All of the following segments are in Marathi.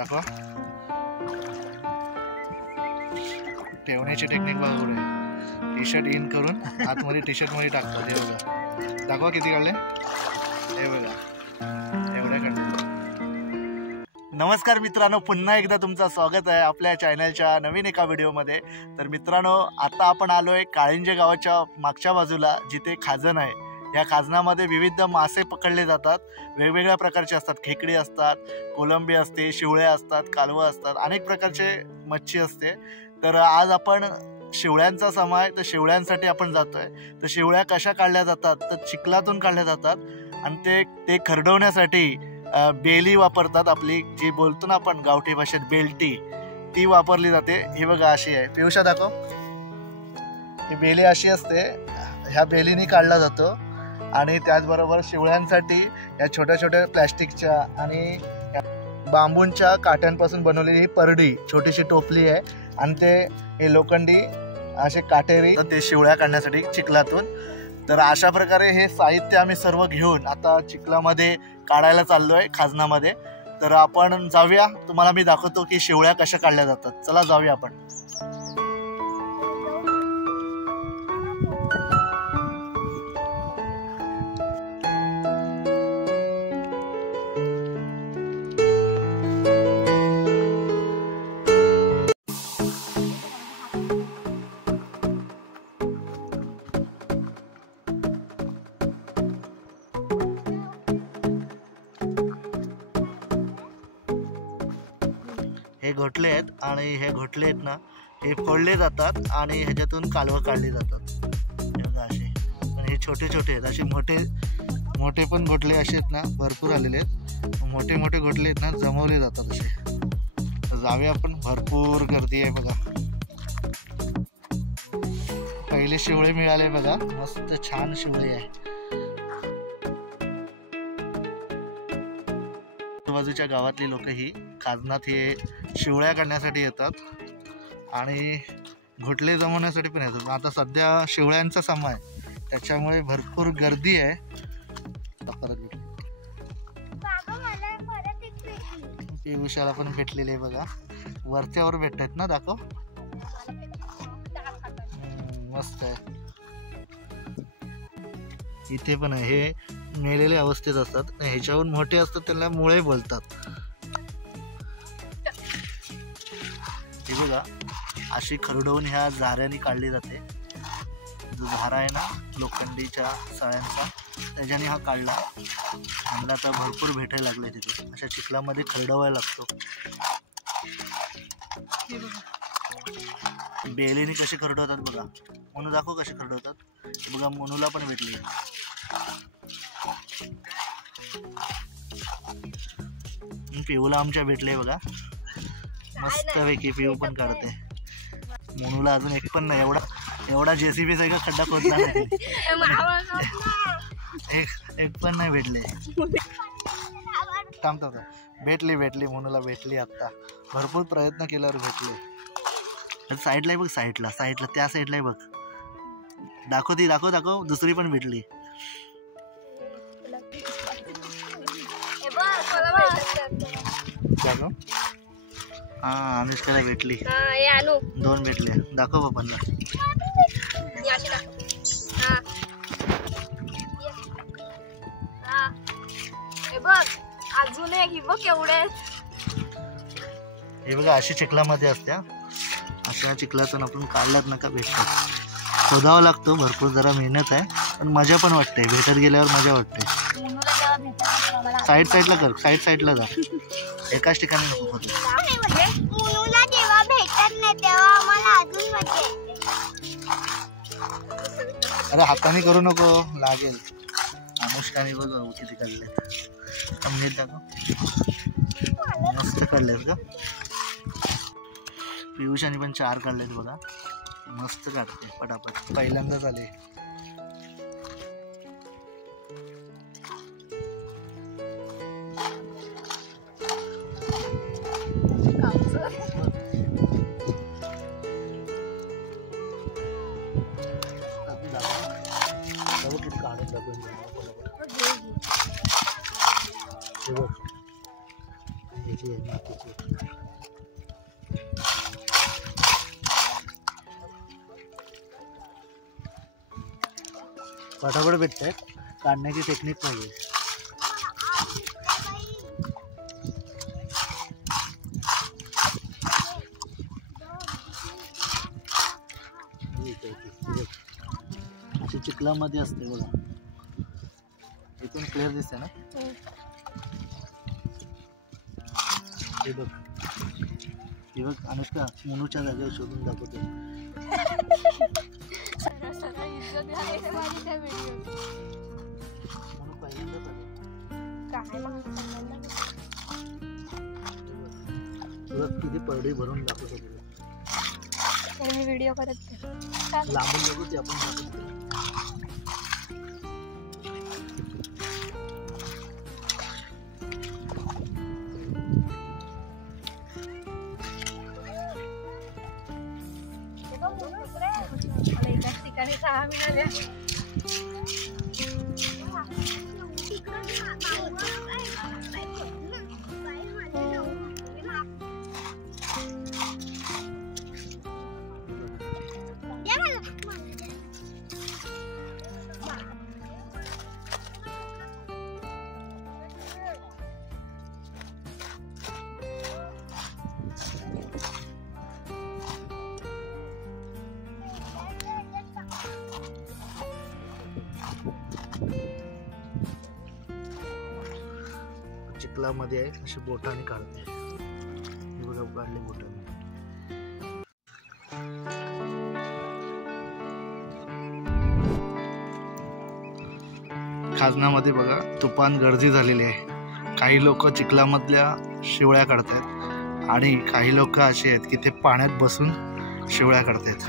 दाखवा ठेवण्याची टेक्निक बघा पुढे टी शर्ट इन करून आतमध्ये टी शर्ट मध्ये टाकतात. हे बघा दाखवा किती काढले. हे बघा एवढ्या काढले. नमस्कार मित्रांनो, पुन्हा एकदा तुमचं स्वागत आहे आपल्या चॅनलच्या नवीन एका व्हिडिओमध्ये. तर मित्रांनो, आता आपण आलो आहे काळिंजे गावाच्या मागच्या बाजूला, जिथे खाजण आहे. या खाजणामध्ये विविध मासे पकडले जातात. वेगवेगळ्या प्रकारचे असतात. खेकडी असतात, कोलंबी असते, शिवळ्या असतात, कालवं असतात, अनेक प्रकारचे मच्छी असते. तर आज आपण शिवळ्यांचा समय, तर शिवळ्यांसाठी आपण जातोय. तर शिवळ्या कशा काढल्या जातात, तर चिखलातून काढल्या जातात आणि ते खरडवण्यासाठी बेली वापरतात. आपली जी बोलतो ना आपण गावठी भाषेत बेल्टी, ती वापरली जाते. ही बघा अशी आहे. पियुषा दाखव. ही बेली अशी असते. ह्या बेलीने काढला जातो. आणि त्याचबरोबर शिवळ्यांसाठी या छोट्या छोट्या प्लॅस्टिकच्या आणि बांबूंच्या काट्यांपासून बनवलेली ही परडी, छोटीशी टोपली आहे. आणि हे लोखंडी असे काटेरी ते शिवळ्या काढण्यासाठी चिखलातून. तर अशा प्रकारे हे साहित्य आम्ही सर्व घेऊन आता चिखलामध्ये काढायला चाललोय खाजणामध्ये. तर आपण जाऊया, तुम्हाला मी दाखवतो की शिवळ्या कशा काढल्या जातात. चला जाऊया आपण. हे घोटले आहेत आणि हे घोटले आहेत ना, हे फोडले जातात आणि ह्याच्यातून कालवं काढली जातात. असे पण हे छोटे छोटे आहेत. असे मोठे पण घोटले असे आहेत ना, भरपूर आलेले आहेत. मोठे मोठे घोटले आहेत ना, जमवले जातात असे. तर जाऊया आपण. भरपूर गर्दी आहे बघा. पहिले शिवळे मिळाले बघा, मस्त छान शिवळे आहे. आजूबाजूच्या गावातली लोक ही खाजणात हे शिवळ्या काढण्यासाठी येतात आणि घोटले जमवण्यासाठी पण येतात. आता सध्या शिवळ्यांचा समय आहे, त्याच्यामुळे भरपूर गर्दी आहे. पियुषाला पण भेटलेले आहे बघा. वरच्यावर भेटत आहेत ना, दाखव. मस्त आहे. इथे पण आहे. हे मेलेले अवस्थेत असतात. ह्याच्याहून मोठे असतात त्याला मुळे बोलतात. हे बघा अशी खरडवून ह्या झाऱ्याने काढली जाते. जो झारा आहे ना लोखंडीच्या सळ्यांचा, त्याच्याने हा काढला. आम्हाला आता भरपूर भेटायला लागले तिथे. अशा चिखलामध्ये खरडवायला लागतो. बेलीने कसे खरडवतात बघा. मनू दाखव कसे खरडवतात. बघा मनूला पण भेटली. पिऊला आमच्या भेटले बघा. मस्त पैकी पिऊ पण काढते. मोनूला अजून एक पण नाही. एवढा जेसीबीचा का खड्डा खोदला नाही. एक पण नाही भेटले. थांबतो. भेटली मोनूला भेटली. आता भरपूर प्रयत्न केल्यावर भेटले. साईडला बघ, साईडला त्या साईडला बघ. दाखव. दुसरी पण भेटली. हा अनुष्काला भेटली. 2 भेटले. दाखव बाबांना. अजून एक बघ एवढे. हे बघा अशी चिखलामध्ये असत्या. अशा चिखलातून आपण काढल्यात नका भेटतात. शोधावं लागतो. भरपूर जरा मेहनत आहे, पण मजा पण वाटते. भेटत गेल्यावर मजा वाटते. साईडला कर. साईडला जा. एकाच ठिकाणी नको होतं. अरे हाताने करू नको, लागेल. अनुष्काने बघ किती काढलेत. नीट दाखव. मस्त काढलेत का. पियुषाने पण 4 काढलेत बघा. मस्त काढते पटापट. पहिल्यांदाच आले. फटाफट भेटते, काढण्याची टेक्निक पाहिजे. अशी चिखलामध्ये असते बघा, इथून क्लिअर दिसते ना. हे बघ, हे बघ अनुष्का मुनूच्या जागेवर शोधून दाखवते. किती परडी भरून दाखवतो मी व्हिडिओ करत लांबून बघू ते आपण दाखवतो. एकाच ठिकाणी 6 मिळाल्या. चिखलामध्ये आहे अशी बोटाने काढते. हे बघा काढले बोटाने. खाजनामध्ये बघा तुफान गर्दी झालेली आहे. काही लोक चिखलामधल्या शिवळ्या काढतात आणि काही लोक असे आहेत की ते पाण्यात बसून शिवळ्या काढतात.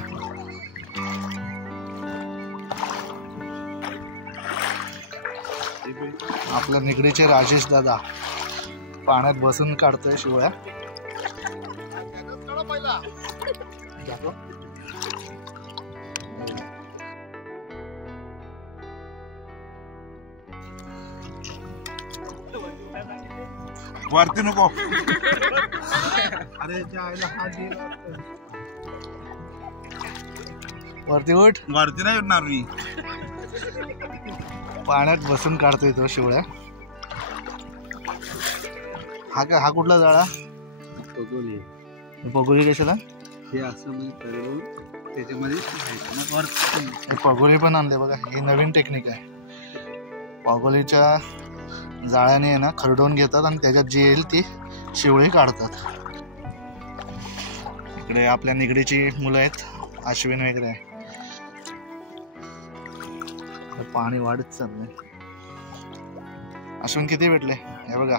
आपल्या निगडीचे राजेश दादा पाण्यात बसून काढतोय शिवळ्या. वरती नको. अरे वरती उठ. वरती नाही उठणार मी. पाण्यात बसून काढतोय तो शिवळ्या. हा कुठला जाळा? पगोली कशाला? हे असं म्हणजे त्याच्यामध्ये पगोली पण आणले बघा. ही नवीन टेक्निक आहे. पगोलीच्या जाळ्याने आहे ना खरडवून घेतात आणि त्याच्यात जी येईल ती शिवळी काढतात. इकडे आपल्या निगडीची मुलं आहेत, अश्विन वगैरे. पाणी वाढत चाललंय. अश्विन किती भेटले? हे बघा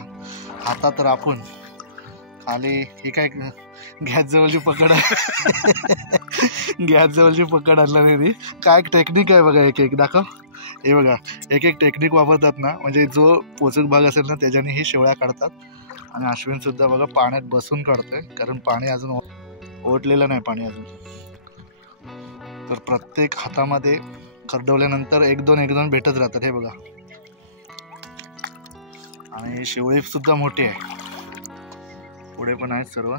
हातात राखून खाली. ही काय गॅस जवळची पकड आहे. गॅस जवळची पकड आणला नाही. काय टेक्निक आहे बघा. एक दाखव. हे बघा एक टेक्निक वापरतात ना, म्हणजे जो पोचक भाग असेल ना त्याच्याने ही शेवळ्या काढतात. आणि अश्विन सुद्धा बघा पाण्यात बसून काढतोय, कारण पाणी अजून ओटलेलं नाही पाणी अजून. तर प्रत्येक हातामध्ये खरडवल्यानंतर एक दोन भेटत राहतात. हे बघा. आणि शेवळी सुद्धा मोठी आहे. पुढे पण आहेत सर्व.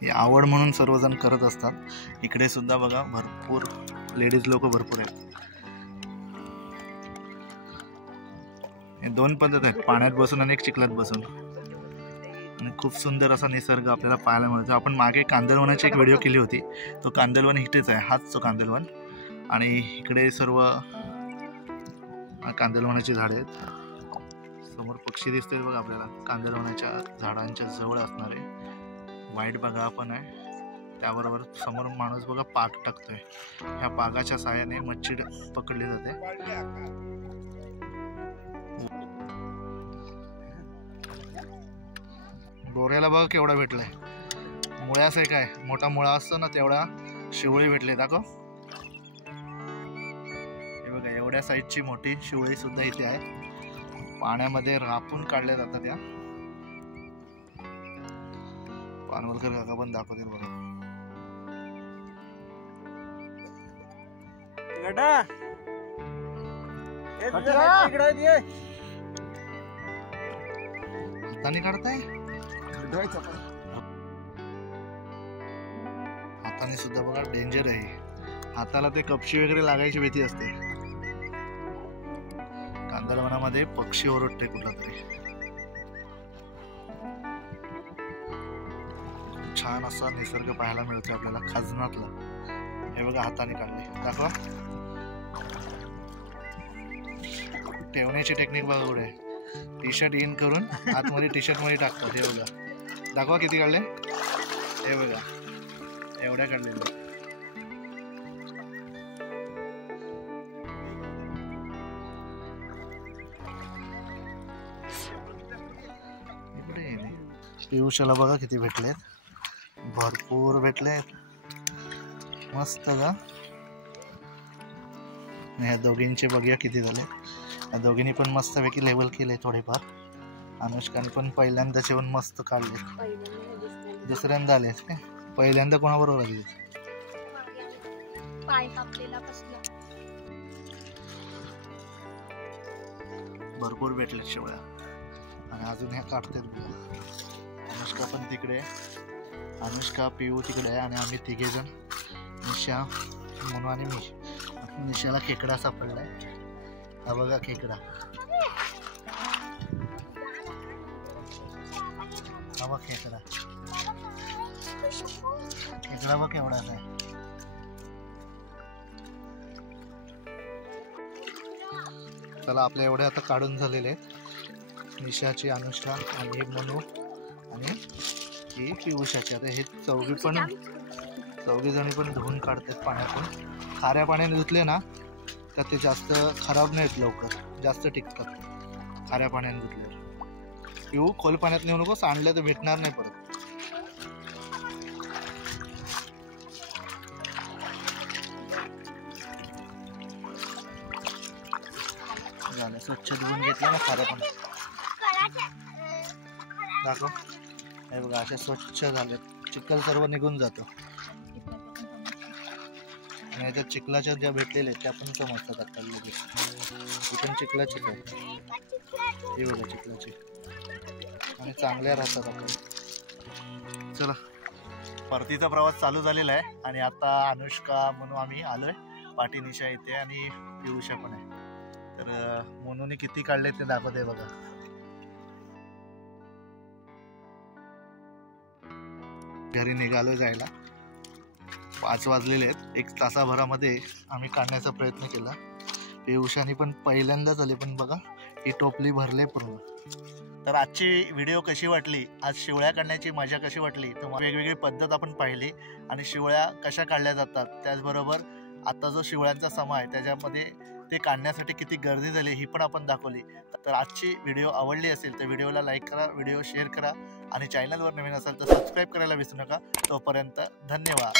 ही आवड म्हणून सर्वजण करत असतात. इकडे सुद्धा बघा भरपूर लेडीज लोक भरपूर आहेत. हे 2 पद्धत आहेत, पाण्यात बसून आणि एक चिखलात बसून. आणि खूप सुंदर असा निसर्ग आपल्याला पाहायला मिळतो. आपण मागे कांदलवनाची एक व्हिडिओ केली होती. तो कांदलवन इकडेच आहे, हाच तो कांदलवन. आणि इकडे सर्व कांदलवनाची झाडे आहेत. समोर पक्षी दिसतील बघा आपल्याला, कांदलवनाच्या झाडांच्या जवळ असणारे. वाईट बागा पण आहे. त्याबरोबर समोर माणूस बघा पाग टाकतोय. ह्या पागाच्या साहाय्याने मच्छी पकडली जाते. डोऱ्याला बघा केवढा भेटलाय. मुळ्यास आहे काय, मोठा मुळा असतो ना तेवढा शिवळी भेटले. दाखव. हे बघा एवढ्या साईजची मोठी शिवळी सुद्धा इथे आहे. पाण्यामध्ये रापून काढल्या जातात. त्या पानवलकर काका पण दाखवतील बघा. हाताने काढताय? हाताने सुद्धा बघा डेंजर आहे. हाताला ते कपशी वगैरे लागायची भीती असते. कांदळवनामध्ये पक्षी ओरडते कुठला तरी. छान असा निसर्ग पाहायला मिळतो आपल्याला खाजनातला. हे बघा हाताने काढले. दाखवा ठेवण्याची टेक्निक बघा एवढे. टी शर्ट इन करून आतमध्ये टी शर्ट मध्ये टाकतात. हे बघा दाखवा किती काढले. हे बघा एवढ्या काढलेल्या. पियुषाला बघा किती भेटलेत. भरपूर भेटलेत मस्त का. ह्या दोघींचे बघूया किती झाले. या दोघींनी पण मस्तपैकी लेवल केले थोडेफार. अनुष्काने पण पहिल्यांदाच येऊन मस्त काढले. दुसऱ्यांदा आले काय? पहिल्यांदा कोणाबरोबर आले? भरपूर भेटले शेवळ्या आणि अजून ह्या काढतात बघा. अनुष्का पण तिकडे, अनुष्का पिऊ तिकडे आहे आणि आम्ही तिघे जण, निशा म्हणून आणि मी. निशाला खेकडा सापडलाय. हा बघा खेकडा. हा बघ खेकडा. खेकडा बघ एवढाच आहे. चला आपल्या एवढ्या आता काढून झालेले आहेत. निशाची, अनुष्का आणि मनू आणि ही पियुषाची. आता हे चौघी जणी पण धुवून काढतात पाण्यातून. खाऱ्या पाण्याने धुतले ना तर ते जास्त खराब नाहीत, लवकर जास्त टिकतात खाऱ्या पाण्याने धुतल्यावर. पिऊ खोल पाण्यात नेऊ नको, सांडलं तर भेटणार नाही परत. झालं स्वच्छ धुवून घेतलं ना खाऱ्या पाण्यात. दाखव. हे बघा असे स्वच्छ झाले. चिखल सर्व निघून जातो. आणि याच्यात चिखलाच्या ज्या भेटलेल्या त्या पण समजतात आपल्याला लगेच. ही पण चिखलाची आहे. हे बघा चिखलाची आणि चांगल्या राहतात आपल्याला. चला परतीचा प्रवास चालू झालेला आहे आणि आता अनुष्का म्हणून आम्ही आलोय. पाठी निशा येते आणि पियुषा पण आहे. तर मोनूने किती काढले ते दाखवते बघा. घरी निघालो जायला. 5 वाजलेले आहेत. 1 तासाभरामध्ये आम्ही काढण्याचा प्रयत्न केला. पियुषाने पण पहिल्यांदा झाले, पण बघा ही टोपली भरले पूर्ण. तर आजची व्हिडिओ कशी वाटली, आज शिवळ्या काढण्याची मजा कशी वाटली, तर वेगवेगळी पद्धत आपण पाहिली आणि शिवळ्या कशा काढल्या जातात, त्याचबरोबर आता जो शिवळ्यांचा समा आहे त्याच्यामध्ये ते काढण्यासाठी किती गर्दी झाली ही पण आपण दाखवली. तर आजची व्हिडिओ आवडली असेल तर व्हिडिओला लाईक करा, व्हिडिओ शेअर करा आणि चॅनलवर नवीन असाल तर सबस्क्राईब करायला विसरू नका. तोपर्यंत धन्यवाद.